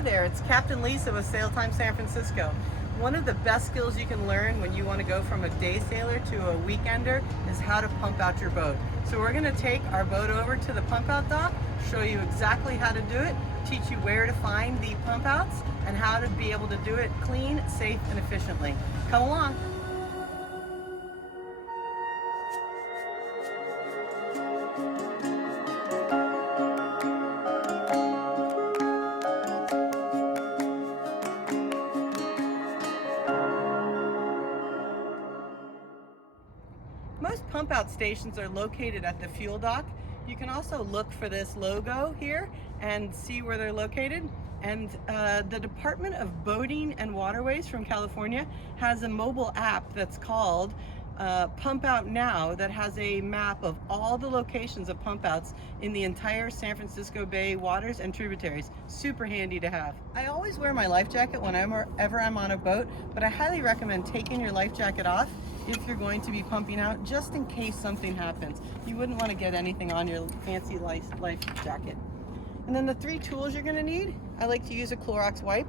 Hi there, it's Captain Lisa with SailTime San Francisco. One of the best skills you can learn when you want to go from a day sailor to a weekender is how to pump out your boat. So we're going to take our boat over to the pump out dock, show you exactly how to do it, teach you where to find the pump outs, and how to be able to do it clean, safe, and efficiently. Come along. Most pump out stations are located at the fuel dock. You can also look for this logo here and see where they're located. And the Department of Boating and Waterways from California has a mobile app that's called Pump Out Now that has a map of all the locations of pump outs in the entire San Francisco Bay waters and tributaries. Super handy to have. I always wear my life jacket whenever I'm on a boat, but I highly recommend taking your life jacket off if you're going to be pumping out, just in case something happens. You wouldn't want to get anything on your fancy life jacket. And then the three tools you're going to need: I like to use a Clorox wipe.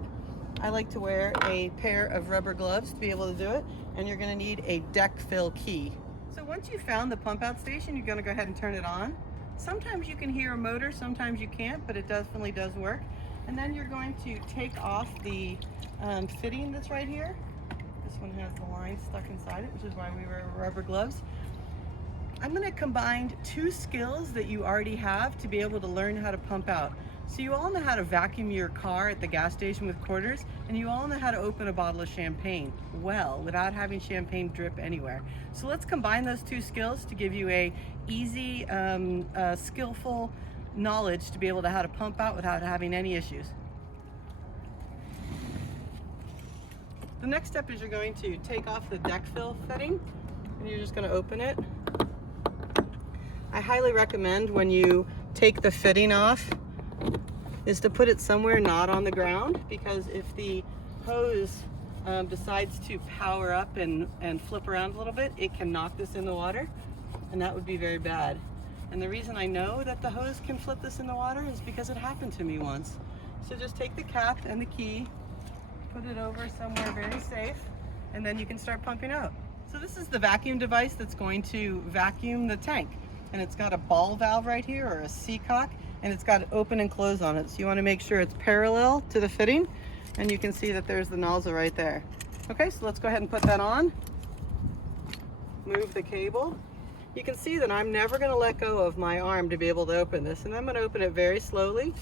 I like to wear a pair of rubber gloves to be able to do it, and you're going to need a deck fill key. So once you've found the pump out station, you're going to go ahead and turn it on. Sometimes you can hear a motor, sometimes you can't, but it definitely does work. And then you're going to take off the fitting that's right here. This one has the line stuck inside it, which is why we wear rubber gloves. I'm going to combine two skills that you already have to be able to learn how to pump out. So you all know how to vacuum your car at the gas station with quarters, and you all know how to open a bottle of champagne well without having champagne drip anywhere. So let's combine those two skills to give you a easy, skillful knowledge to be able to how to pump out without having any issues. The next step is you're going to take off the deck fill fitting, and you're just going to open it. I highly recommend when you take the fitting off is to put it somewhere not on the ground, because if the hose decides to power up and flip around a little bit, it can knock this in the water, and that would be very bad. And the reason I know that the hose can flip this in the water is because it happened to me once. So just take the cap and the key, put it over somewhere very safe, and then you can start pumping out. So this is the vacuum device that's going to vacuum the tank, and it's got a ball valve right here, or a C-cock, and it's got open and close on it. So you want to make sure it's parallel to the fitting, and you can see that there's the nozzle right there. Okay, so let's go ahead and put that on. Move the cable. You can see that I'm never going to let go of my arm to be able to open this, and I'm going to open it very slowly.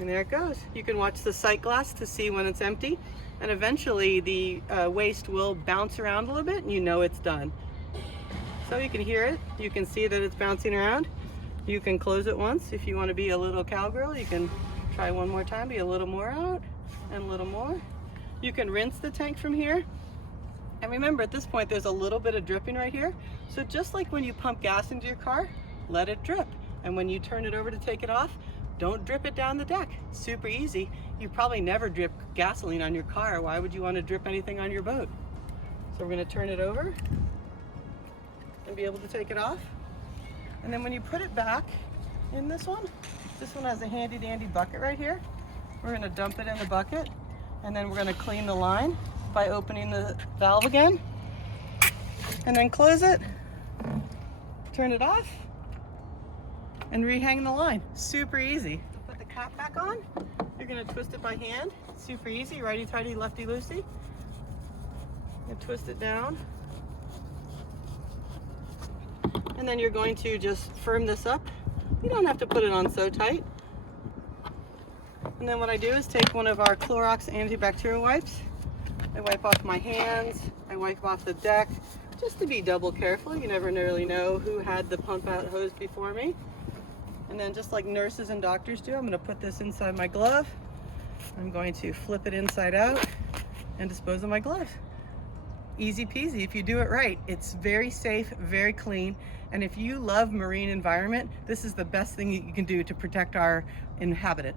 And there it goes. You can watch the sight glass to see when it's empty, and eventually the waste will bounce around a little bit, and you know it's done. So you can hear it, you can see that it's bouncing around. You can close it once. If you want to be a little cowgirl, you can try one more time, be a little more out, and a little more. You can rinse the tank from here. And remember, at this point, there's a little bit of dripping right here. So just like when you pump gas into your car, let it drip. And when you turn it over to take it off, don't drip it down the deck. Super easy. You probably never drip gasoline on your car. Why would you want to drip anything on your boat? So we're going to turn it over and be able to take it off. And then when you put it back in this one has a handy dandy bucket right here. We're going to dump it in the bucket, and then we're going to clean the line by opening the valve again, and then close it, turn it off, and rehang the line. Super easy. Put the cap back on. You're going to twist it by hand. Super easy. Righty-tighty, lefty-loosey. And twist it down. And then you're going to just firm this up. You don't have to put it on so tight. And then what I do is take one of our Clorox antibacterial wipes. I wipe off my hands. I wipe off the deck, just to be double careful. You never really know who had the pump out hose before me. And then, just like nurses and doctors do, I'm going to put this inside my glove. I'm going to flip it inside out and dispose of my glove. Easy peasy if you do it right. It's very safe, very clean, and if you love marine environment, this is the best thing you can do to protect our inhabitant.